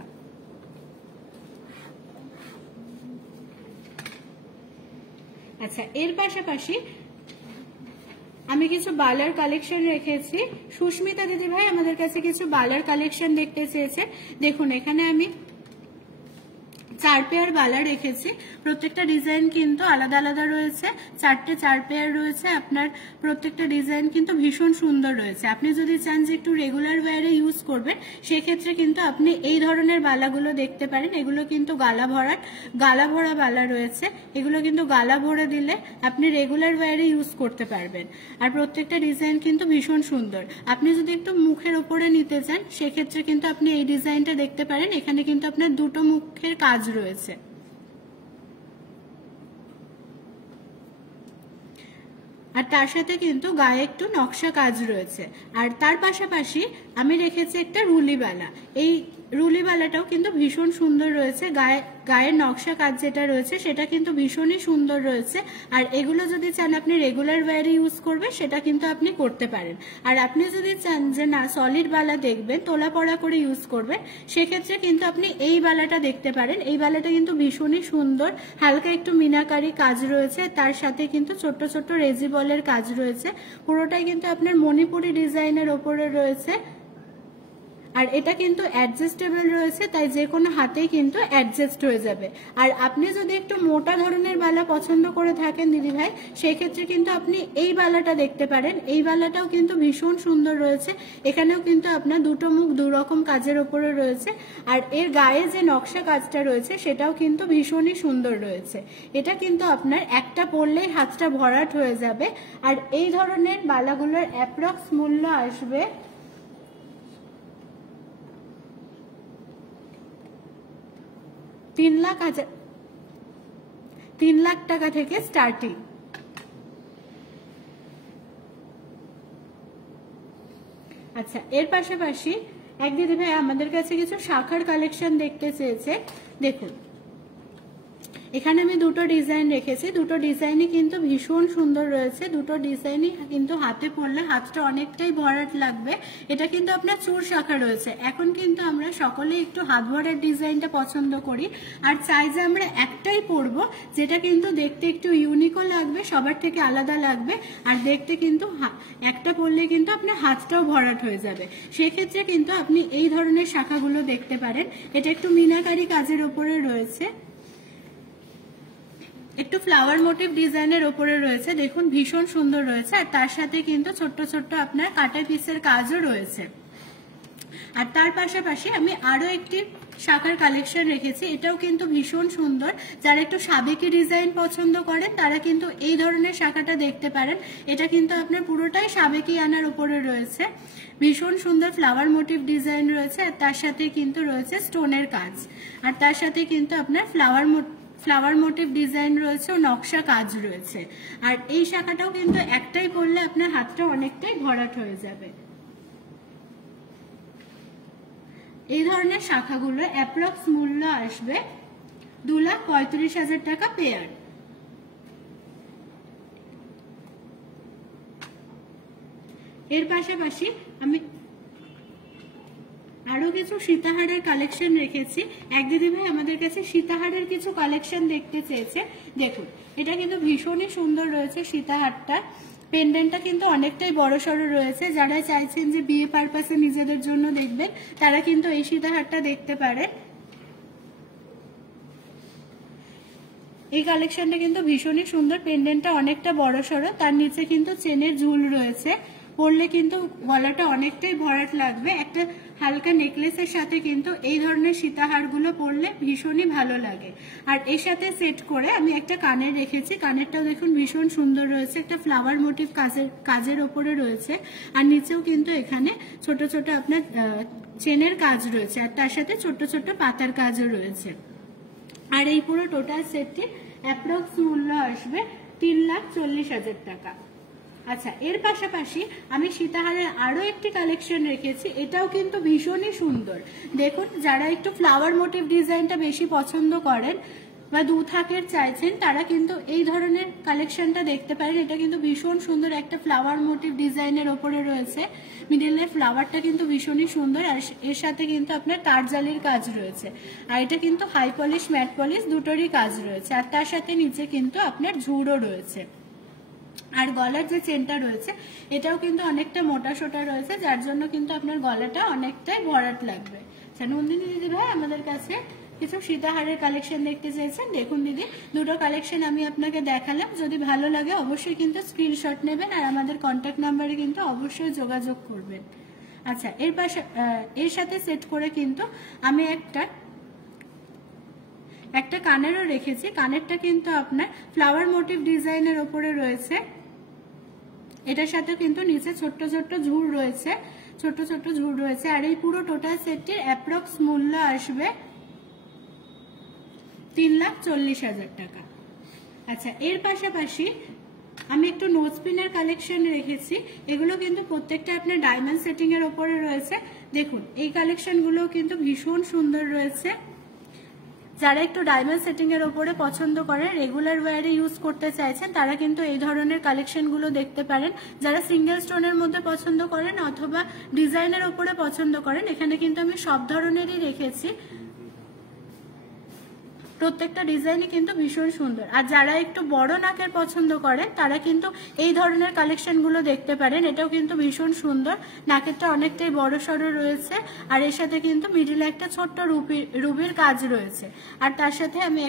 আচ্ছা, এর পাশাপাশি আমি কিছু বালার কালেকশন রেখেছি। সুস্মিতা দিদি ভাই আমাদের কাছে কিছু বালার কালেকশন দেখতে চেয়েছে। দেখুন এখানে আমি 4 পেয়ার বালা রেখেছি। প্রত্যেকটা ডিজাইন কিন্তু আলাদা আলাদা রয়েছে, 4টে 4 পেয়ার রয়েছে। আপনার প্রত্যেকটা ডিজাইন কিন্তু ভীষণ সুন্দর রয়েছে। আপনি যদি চান যে একটু রেগুলার ওয়্যারে ইউজ করবেন, সেক্ষেত্রে কিন্তু আপনি এই ধরনের বালাগুলো দেখতে পারেন। এগুলো কিন্তু গালা ভরা বালা রয়েছে। এগুলো কিন্তু গালা ভরে দিলে আপনি রেগুলার ওয়্যারে ইউজ করতে পারবেন। আর প্রত্যেকটা ডিজাইন কিন্তু ভীষণ সুন্দর। আপনি যদি একটু মুখের ওপরে নিতে চান, সেক্ষেত্রে কিন্তু আপনি এই ডিজাইনটা দেখতে পারেন। এখানে কিন্তু আপনার দুটো মুখের কাজ রয়েছে। আর তার সাথে কিন্তু গায়ে একটু নকশা কাজ রয়েছে। আর তার পাশাপাশি আমি রেখেছি একটা রুলিবালা। এই রুলিবালাটাও কিন্তু ভীষণ সুন্দর রয়েছে। গায়ের নকশা কাজ যেটা রয়েছে সেটা কিন্তু ভীষণই সুন্দর রয়েছে। আর এগুলো যদি চান আপনি রেগুলার ওয়্যারে ইউজ করবেন, সেটা কিন্তু আপনি করতে পারেন। আর আপনি যদি চান যে না সলিড বালা দেখবেন, তোলা পড়া করে ইউজ করবেন, সেক্ষেত্রে কিন্তু আপনি এই বালাটা দেখতে পারেন। এই বালাটা কিন্তু ভীষণই সুন্দর, হালকা একটু মিনাকারি কাজ রয়েছে। তার সাথে কিন্তু ছোট্ট ছোট্ট রেজি বলের কাজ রয়েছে। পুরোটাই কিন্তু আপনার মণিপুরি ডিজাইনের ওপরে রয়েছে। আর এটা কিন্তু অ্যাডজাস্টেবল রয়েছে, তাই যে কোনো হাতেই কিন্তু অ্যাডজাস্ট হয়ে যাবে। আর আপনি যদি একটু মোটা ধরনের বালা পছন্দ করে থাকেন দিদি ভাই, সেক্ষেত্রে কিন্তু আপনি এই বালাটা দেখতে পারেন। এই বালাটাও কিন্তু ভীষণ সুন্দর রয়েছে। এখানেও কিন্তু আপনার দুটো মুখ দুরকম কাজের ওপরে রয়েছে। আর এর গায়ে যে নকশা কাজটা রয়েছে সেটাও কিন্তু ভীষণই সুন্দর রয়েছে। এটা কিন্তু আপনার একটা পরলেই হাতটা ভরাট হয়ে যাবে। আর এই ধরনের বালাগুলোর অ্যাপ্রক্স মূল্য আসবে 3 লাখ টাকা থেকে স্টার্টিং। আচ্ছা, এর পাশাপাশি এক দিদি ভাই আমাদের কাছে কিছু শাখার কালেকশন দেখতে চেয়েছে। দেখুন, এখানে আমি দুটো ডিজাইন রেখেছি। দুটো ডিজাইনই কিন্তু ভীষণ সুন্দর রয়েছে। দুটো ডিজাইনই কিন্তু হাতে পরলে হাতটা অনেকটাই ভরাট লাগবে। এটা কিন্তু আপনার চুর শাখা রয়েছে। এখন কিন্তু আমরা সকলেই একটু হাত ভরার ডিজাইনটা পছন্দ করি, আর চাই যে আমরা একটাই পরবো, যেটা কিন্তু দেখতে একটু ইউনিকও লাগবে, সবার থেকে আলাদা লাগবে। আর দেখতে কিন্তু একটা পরলে কিন্তু আপনার হাতটাও ভরাট হয়ে যাবে। সেক্ষেত্রে কিন্তু আপনি এই ধরনের শাখাগুলো দেখতে পারেন। এটা একটু মিনাকারি কাজের ওপরে রয়েছে, একটু ফ্লাওয়ার মোটিভ ডিজাইনের ওপরে রয়েছে। দেখুন ভীষণ সুন্দর রয়েছে। আর তার সাথে কিন্তু ছোট্ট ছোট্ট আপনার কাটা পিসের কাজও রয়েছে। আর তার পাশাপাশি আমি আরো একটি শাখার কালেকশন রেখেছি। এটাও কিন্তু ভীষণ সুন্দর। যারা একটু সাবেকি ডিজাইন পছন্দ করেন তারা কিন্তু এই ধরনের শাখাটা দেখতে পারেন। এটা কিন্তু আপনার পুরোটাই সাবেকি আনার উপরে রয়েছে। ভীষণ সুন্দর ফ্লাওয়ার মোটিভ ডিজাইন রয়েছে। আর তার সাথে কিন্তু রয়েছে স্টোনের কাজ। আর তার সাথে কিন্তু আপনার ফ্লাওয়ার মোটিভ ডিজাইন রয়েছে ও নকশা কাজ রয়েছে। আর এই শাখাটাও কিন্তু একটাই পরলে আপনার হাতটা অনেকটাই ভরাট হয়ে যাবে। এই ধরনের শাখাগুলো অ্যাপ্রক্স মূল্য আসবে 2,35,000 টাকা পেয়ার। এর পাশাপাশি আমি আরো কিছু সীতাহারের কালেকশন রেখেছি। এক দিদি ভাই আমাদের কাছে সীতাহারের কিছু কালেকশন দেখতে চেয়েছে। দেখুন, এটা কিন্তু ভীষণই সুন্দর রয়েছে। সীতাহারটা পেন্ডেন্টটা কিন্তু অনেকটাই বড় সড়ো রয়েছে। যারা চাইছেন যে বিয়ে পারপাসে নিজেদের জন্য দেখবেন, তারা কিন্তু এই সীতাহারটা দেখতে পারেন। এই কালেকশনটা কিন্তু ভীষণই সুন্দর। পেন্ডেন্টটা অনেকটা বড় সড়ো, তার নিচে কিন্তু চেনের ঝুল রয়েছে। পরলে কিন্তু গলাটা অনেকটাই ভরাট লাগবে। একটা হালকা নেকলেসের সাথে কিন্তু এই ধরনের সীতাহারগুলো পরলে ভীষণই ভালো লাগে। আর এর সাথে সেট করে আমি একটা কানের রেখেছি। কানেরটাও দেখুন ভীষণ সুন্দর রয়েছে। একটা ফ্লাওয়ার মোটিভ কাজের ওপরে রয়েছে। আর নিচেও কিন্তু এখানে ছোট ছোট আপনার চেনের কাজ রয়েছে। আর তার সাথে ছোট ছোট পাতার কাজও রয়েছে। আর এই পুরো টোটাল সেটটি অ্যাপ্রক্স মূল্য আসবে 3,40,000 টাকা। আচ্ছা, এর পাশাপাশি আমি সীতাহারের আরো একটি কালেকশন রেখেছি। এটাও কিন্তু ভীষণই সুন্দর। দেখুন, যারা একটু ফ্লাওয়ার মোটিভ ডিজাইনটা বেশি পছন্দ করেন বা দু থাকের চাইছেন, তারা কিন্তু এই ধরনের কালেকশনটা দেখতে পারেন। এটা কিন্তু ভীষণ সুন্দর একটা ফ্লাওয়ার মোটিভ ডিজাইনের ওপরে রয়েছে। মিডিলের ফ্লাওয়ারটা কিন্তু ভীষণই সুন্দর। আর এর সাথে কিন্তু আপনার তারজালির কাজ রয়েছে। আর এটা কিন্তু হাই পলিশ ম্যাট পলিশ দুটোরই কাজ রয়েছে। আর তার সাথে নিচে কিন্তু আপনার ঝুড়ও রয়েছে। আর গলার যে চেনটা রয়েছে এটাও কিন্তু অনেকটা মোটা সোটা রয়েছে, যার জন্য কিন্তু আপনার গলাটা অনেকটাই ভরাট লাগবে। আচ্ছা, নন্দিনী দিদি ভাই আমাদের কাছে কিছু সীতাহারের কালেকশন দেখতে চাইছেন, দেখুন দিদি দুটো কালেকশন আমি আপনাকে দেখালাম। যদি ভালো লাগে অবশ্যই কিন্তু স্ক্রিনশট নেবেন আর আমাদের কন্ট্যাক্ট নাম্বারে কিন্তু অবশ্যই যোগাযোগ করবেন। আচ্ছা, এর সাথে সেট করে কিন্তু আমি একটা কানেরও রেখেছি। কানেরটা কিন্তু আপনার ফ্লাওয়ার মোটিভ ডিজাইনের ওপরে রয়েছে। এটার সাথে কিন্তু নিচে ছোট্ট ছোট্ট ঝুল রয়েছে, ছোট ছোট ঝুল রয়েছে। আর এই পুরো টোটাল সেটটির অ্যাপ্রক্স মূল্য আসবে 3,40,000 টাকা। আচ্ছা, এর পাশাপাশি আমি একটু নোজপিনের কালেকশন রেখেছি। এগুলো কিন্তু প্রত্যেকটা আপনার ডায়মন্ড সেটিং এর ওপরে রয়েছে। দেখুন এই কালেকশনগুলো কিন্তু ভীষণ সুন্দর রয়েছে। যারা একটু ডায়মন্ড সেটিং এর ওপরে পছন্দ করেন, রেগুলার ওয়্যারে ইউজ করতে চাইছেন, তারা কিন্তু এই ধরনের কালেকশনগুলো দেখতে পারেন। যারা সিঙ্গেল স্টোনের মধ্যে পছন্দ করেন অথবা ডিজাইনের ওপরে পছন্দ করেন, এখানে কিন্তু আমি সব ধরনেরই রেখেছি। প্রত্যেকটা ডিজাইনই কিন্তু ভীষণ সুন্দর। আর যারা একটু বড় নাকের পছন্দ করেন তারা কিন্তু এই ধরনের কালেকশনগুলো দেখতে পারেন। এটাও কিন্তু ভীষণ সুন্দর, নাকেরটা অনেকটাই বড় সড়ো রয়েছে। আর এর সাথে কিন্তু মিডিলে একটা ছোট্ট রুবির কাজ রয়েছে। আর তার সাথে আমি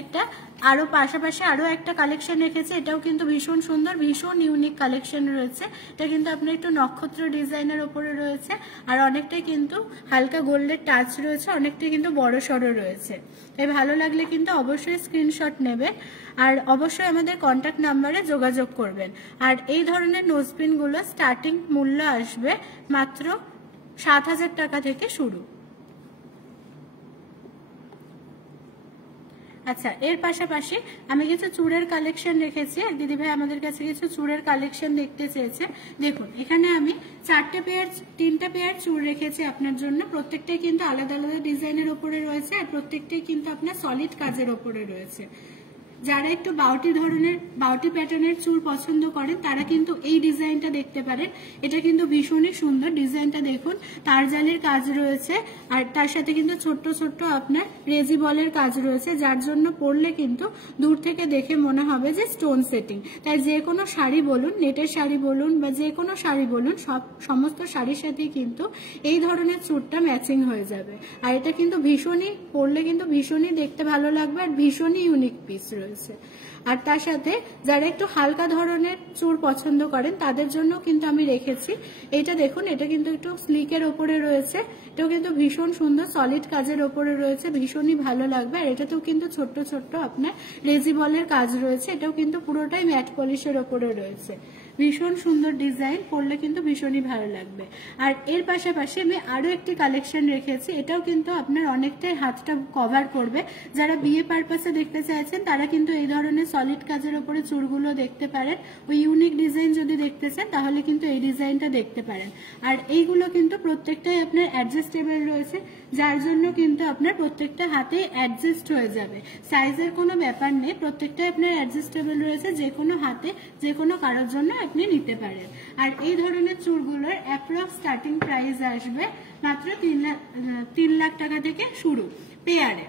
পাশাপাশি আরো একটা কালেকশন রেখেছি। এটাও কিন্তু ভীষণ সুন্দর, ভীষণ ইউনিক কালেকশন রয়েছে। এটা কিন্তু আপনার একটু নক্ষত্র ডিজাইনের ওপরে রয়েছে আর অনেকটাই কিন্তু হালকা গোল্ডের টাচ রয়েছে, অনেকটাই কিন্তু বড় সড়ো রয়েছে। তাই ভালো লাগলে কিন্তু অবশ্যই স্ক্রিনশট নেবেন আর অবশ্যই আমাদের কন্ট্যাক্ট নাম্বারে যোগাযোগ করবেন। আর এই ধরনের নোজপিনগুলো স্টার্টিং মূল্য আসবে মাত্র 7,000 টাকা থেকে শুরু। আচ্ছা, এর পাশাপাশি আমি কিছু চূড়ের কালেকশন রেখেছি। এক দিদিভাই আমাদের কাছে কিছু চূড়ের কালেকশন দেখতে চেয়েছে। দেখুন এখানে আমি 3টে পেয়ার চূড় রেখেছি আপনার জন্য। প্রত্যেকটাই কিন্তু আলাদা আলাদা ডিজাইনের ওপরে রয়েছে আর প্রত্যেকটাই কিন্তু আপনার সলিড কাজের ওপরে রয়েছে। যারা একটু বাউটি প্যাটার্নের চুল পছন্দ করেন তারা কিন্তু এই ডিজাইনটা দেখতে পারেন। এটা কিন্তু ভীষণই সুন্দর ডিজাইনটা। দেখুন তারজালির কাজ রয়েছে আর তার সাথে কিন্তু ছোট্ট ছোট্ট আপনার রেজি বলের কাজ রয়েছে, যার জন্য পরলে কিন্তু দূর থেকে দেখে মনে হবে যে স্টোন সেটিং। তাই যে কোনো শাড়ি বলুন, নেটের শাড়ি বলুন বা যে কোনো শাড়ি বলুন, সমস্ত শাড়ির সাথে কিন্তু এই ধরনের চুলটা ম্যাচিং হয়ে যাবে। আর এটা কিন্তু ভীষণই পরলে কিন্তু ভীষণই দেখতে ভালো লাগবে আর ভীষণই ইউনিক পিস রয়েছে। আর তার সাথে যারা একটু হালকা ধরনের চুল পছন্দ করেন তাদের জন্য কিন্তু আমি রেখেছি। এটা দেখুন, এটা কিন্তু একটু স্লিকের ওপরে রয়েছে। এটাও কিন্তু ভীষণ সুন্দর সলিড কাজের ওপরে রয়েছে, ভীষণই ভালো লাগবে। আর এটাতেও কিন্তু ছোট্ট ছোট্ট আপনার রেজি বলের কাজ রয়েছে। এটাও কিন্তু পুরোটাই ম্যাট পলিশের ওপরে রয়েছে। ভীষণ সুন্দর ডিজাইন, পরলে কিন্তু ভীষণই ভালো লাগবে। আর এর পাশাপাশি আমি আরো একটি কালেকশন রেখেছি। এটাও কিন্তু আপনার অনেকটাই হাতটা কভার করবে। যারা বিয়ে পারপাসে দেখতে চাইছেন তারা কিন্তু এই ধরনের সলিড কাজের ওপরে চুড়গুলো দেখতে পারেন। ওই ইউনিক ডিজাইন যদি দেখতে চান তাহলে কিন্তু এই ডিজাইনটা দেখতে পারেন। আর এইগুলো কিন্তু প্রত্যেকটাই আপনার অ্যাডজাস্টেবল রয়েছে, যার জন্য কিন্তু আপনার প্রত্যেকটা হাতে অ্যাডজাস্ট হয়ে যাবে। সাইজের কোনো ব্যাপার নেই, প্রত্যেকটাই আপনার অ্যাডজাস্টেবল রয়েছে। যে কোনো হাতে যে কোনো কারোর জন্য আপনি নিতে পারেন। আর এই ধরনের চুড়গুলোর অ্যাপ্রক্স স্টার্টিং প্রাইস আসবে মাত্র 3 লাখ টাকা থেকে শুরু পেয়ারে।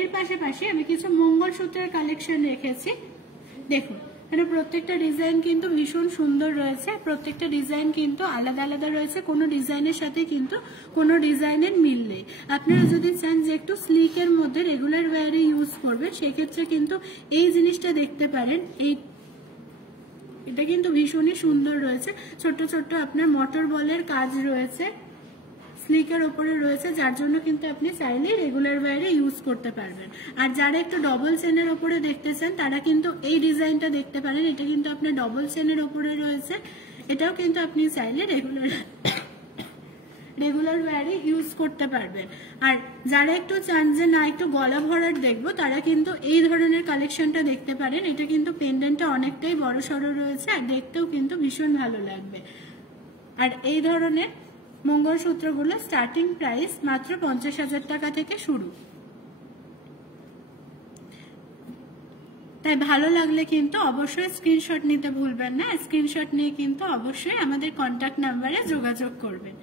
এর পাশাপাশি আমি কিছু মঙ্গলসূত্রের কালেকশন রেখেছি। দেখুন এখানে প্রত্যেকটা ডিজাইন কিন্তু ভীষণ সুন্দর রয়েছে। প্রত্যেকটা ডিজাইন কিন্তু আলাদা আলাদা রয়েছে, কোনো ডিজাইনের সাথে কিন্তু কোনো ডিজাইনের মিল নেই। আপনারা যদি চান যে একটু স্লিকের মধ্যে রেগুলার ওয়্যারে ইউজ করবেন, সেক্ষেত্রে কিন্তু এই জিনিসটা দেখতে পারেন। এটা কিন্তু ভীষণই সুন্দর রয়েছে, ছোট্ট ছোট্ট আপনার মটর বলের কাজ রয়েছে, স্লিকের ওপরে রয়েছে, যার জন্য কিন্তু আপনি চাইলে রেগুলার ওয়্যারে ইউজ করতে পারবেন। আর যারা একটু ডবল চেনের ওপরে দেখতে চান তারা কিন্তু এই ডিজাইনটা দেখতে পারেন। এটা কিন্তু আপনার ডবল চেনের ওপরে রয়েছে। এটাও কিন্তু আপনি চাইলে রেগুলার ওয়্যারে ইউজ করতে পারবেন। আর যারা একটু চান যে না একটু গলা ভরাট দেখবো, তারা কিন্তু এই ধরনের কালেকশনটা দেখতে পারেন। এটা কিন্তু পেন্ডেন্টটা অনেকটাই বড় সড়ো রয়েছে আর দেখতেও কিন্তু ভীষণ ভালো লাগবে। আর এই ধরনের মঙ্গলসূত্রগুলো স্টার্টিং প্রাইস মাত্র 50,000 টাকা থেকে শুরু। তাই ভালো লাগলে কিন্তু অবশ্যই স্ক্রিনশট নিতে ভুলবেন না। স্ক্রিনশট নিয়ে কিন্তু অবশ্যই আমাদের কন্ট্যাক্ট নাম্বারে যোগাযোগ করবেন।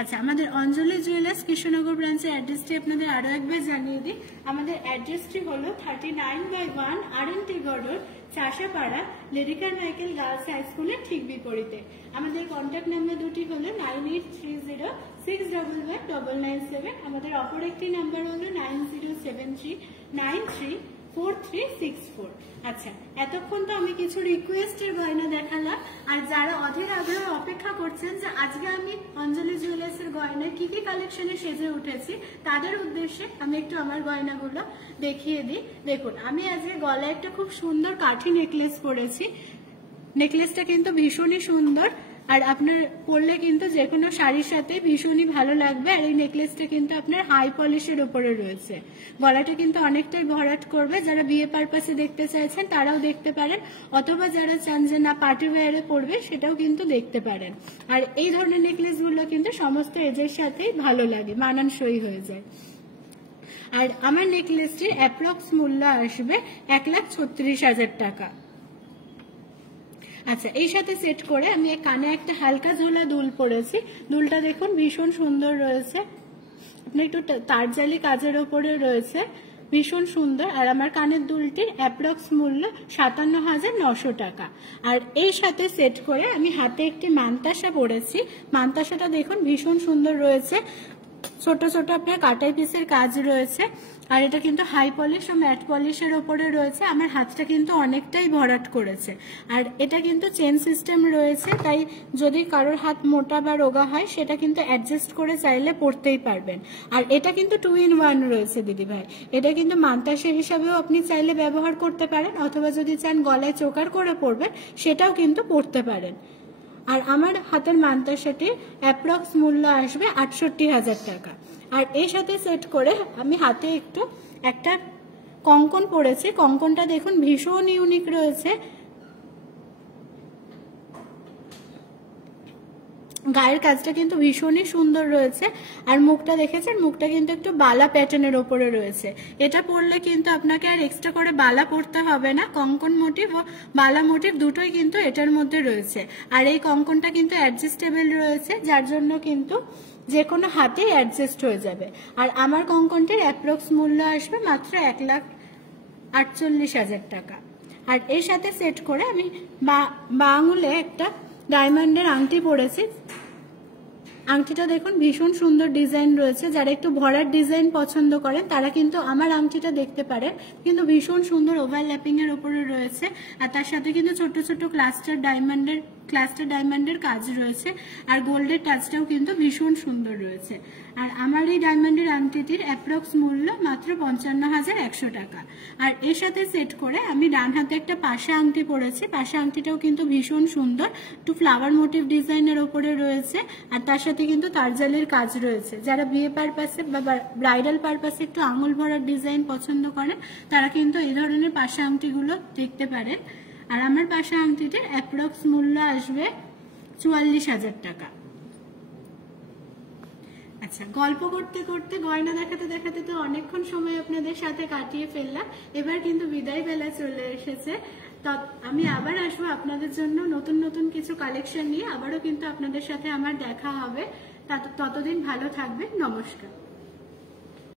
আচ্ছা, আমাদের অঞ্জলি জুয়েলার্স কৃষ্ণনগর ব্রাঞ্চের অ্যাড্রেসটি আপনাদের আরো একবার জানিয়ে দিই। আমাদের অ্যাড্রেসটি হলো 39/1 RNT গড়র Chashapara lady Carmichael girls high স্কুলের ঠিক বিপরীতে। আমাদের কন্ট্যাক্ট নাম্বার দুটি হলো 9830611997। আমাদের অপর একটি নাম্বার হলো 9073934364। আচ্ছা, এতক্ষণ তো আমি কিছু রিকোয়েস্টের গয়না দেখালাম, আর যারা অধীর আগ্রহে অপেক্ষা করছেন যে আজকে আমি অঞ্জলি জুয়েলার্সের গয়নায় কি কি কালেকশনে সেজে উঠেছি, তাদের উদ্দেশ্যে আমি একটু আমার গয়নাগুলো দেখিয়ে দিই। দেখুন, আমি আজকে গলায় একটা খুব সুন্দর কাঠি নেকলেস পরেছি। নেকলেসটা কিন্তু ভীষণই সুন্দর, আর আপনার পরলে কিন্তু যে কোনো শাড়ির সাথে ভীষণই ভালো লাগবে। আর এই নেকলেসটা কিন্তু আপনার হাই পলিশের উপরে রয়েছে। গলাটা কিন্তু অনেকটাই ভরাট করবে। যারা বিয়ে পারপাসে দেখতে চাইছেন তারাও দেখতে পারেন, অথবা যারা চান যে না পার্টি ওয়্যারে পরবে সেটাও কিন্তু দেখতে পারেন। আর এই ধরনের নেকলেসগুলো কিন্তু সমস্ত এজের সাথেই ভালো লাগে, মানানসই হয়ে যায়। আর আমার নেকলেসটির অ্যাপ্রক্স মূল্য আসবে 1,36,000 টাকা। আচ্ছা, এই সাথে সেট করে আমি কানে একটা হালকা ঝোলা দুল পরেছি। দুলটা দেখুন ভীষণ সুন্দর রয়েছে, আপনার একটু তারজালি কাজের ওপরে রয়েছে, ভীষণ সুন্দর। আর আমার কানের দুলটির অ্যাপ্রক্স মূল্য 57,900 টাকা। আর এই সাথে সেট করে আমি হাতে একটি মানতাসা পরেছি। মানতাসাটা দেখুন ভীষণ সুন্দর রয়েছে, ছোট ছোট আপনার কাটাই পিসের কাজ রয়েছে। আর এটা কিন্তু হাই পলিশ ও ম্যাট পলিশের ওপরে রয়েছে। আমার হাতটা কিন্তু অনেকটাই ভরাট করেছে। আর এটা কিন্তু চেন সিস্টেম রয়েছে, তাই যদি কারোর হাত মোটা বা রোগা হয় সেটা কিন্তু অ্যাডজাস্ট করে চাইলে পরতেই পারবেন। আর এটা কিন্তু 2 in 1 রয়েছে দিদি ভাই। এটা কিন্তু মানতাসা হিসাবেও আপনি চাইলে ব্যবহার করতে পারেন, অথবা যদি চান গলায় চোকার করে পরবেন সেটাও কিন্তু পরতে পারেন। আর আমার হাতের মানতাসাটির অ্যাপ্রক্স মূল্য আসবে 68,000 টাকা। আর এর সাথে সেট করে আমি হাতে একটা কঙ্কন পরেছি। কঙ্কনটা দেখুন ভীষণ ইউনিক রয়েছে, গায়ের কাজটা কিন্তু ভীষণই সুন্দর রয়েছে। আর মুখটা দেখেছেন, মুখটা কিন্তু একটু বালা প্যাটার্নের ওপরে রয়েছে। এটা পরলে কিন্তু আপনাকে আর এক্সট্রা করে বালা পরতে হবে না। কঙ্কন মোটিভ ও বালা মোটিভ দুটোই কিন্তু এটার মধ্যে রয়েছে। আর এই কঙ্কনটা কিন্তু অ্যাডজাস্টেবল রয়েছে, যার জন্য কিন্তু যে কোনো হাতেই অ্যাডজাস্ট হয়ে যাবে। আর আমার কঙ্কনটির অ্যাপ্রক্স মূল্য আসবে মাত্র 1,48,000 টাকা। আর এর সাথে সেট করে আমি বা আঙুলে একটা ডায়মন্ডের আংটি পরেছি। আংটিটা দেখুন ভীষণ সুন্দর ডিজাইন রয়েছে। যারা একটু ভরার ডিজাইন পছন্দ করেন তারা কিন্তু আমার আংটিটা দেখতে পারেন, কিন্তু ভীষণ সুন্দর ওভারল্যাপিং এর উপরে রয়েছে। আর তার সাথে কিন্তু ছোট ছোট ক্লাস্টার ডায়মন্ডের কাজ রয়েছে। আর গোল্ডের টাচটাও কিন্তু ভীষণ সুন্দর রয়েছে। আর আমার এই ডায়মন্ডের আংটিটির অ্যাপ্রক্স মূল্য মাত্র 55,100 টাকা। আর এর সাথে সেট করে আমি ডান হাতে একটা পাশা আংটি পরেছি। পাশা আংটিটাও কিন্তু ভীষণ সুন্দর, একটু ফ্লাওয়ার মোটিভ ডিজাইনের ওপরে রয়েছে। আর তার সাথে কিন্তু তারজালির কাজ রয়েছে। যারা বিয়ে পারপাসে বা ব্রাইডাল পারপাসে একটু আঙুল ভরার ডিজাইন পছন্দ করেন তারা কিন্তু এই ধরনের পাশা আংটিগুলো দেখতে পারেন। আর আমার পাশা আংটিটির অ্যাপ্রক্স মূল্য আসবে 44,000 টাকা। আচ্ছা, গল্প করতে করতে গয়না দেখাতে দেখাতে তো অনেকক্ষণ সময় আপনাদের সাথে কাটিয়ে ফেললাম। এবার কিন্তু বিদায় বেলা চলে এসেছে। আমি আবার আসবো আপনাদের জন্য নতুন নতুন কিছু কালেকশন নিয়ে। আবারও কিন্তু আপনাদের সাথে আমার দেখা হবে। ততদিন ভালো থাকবেন। নমস্কার।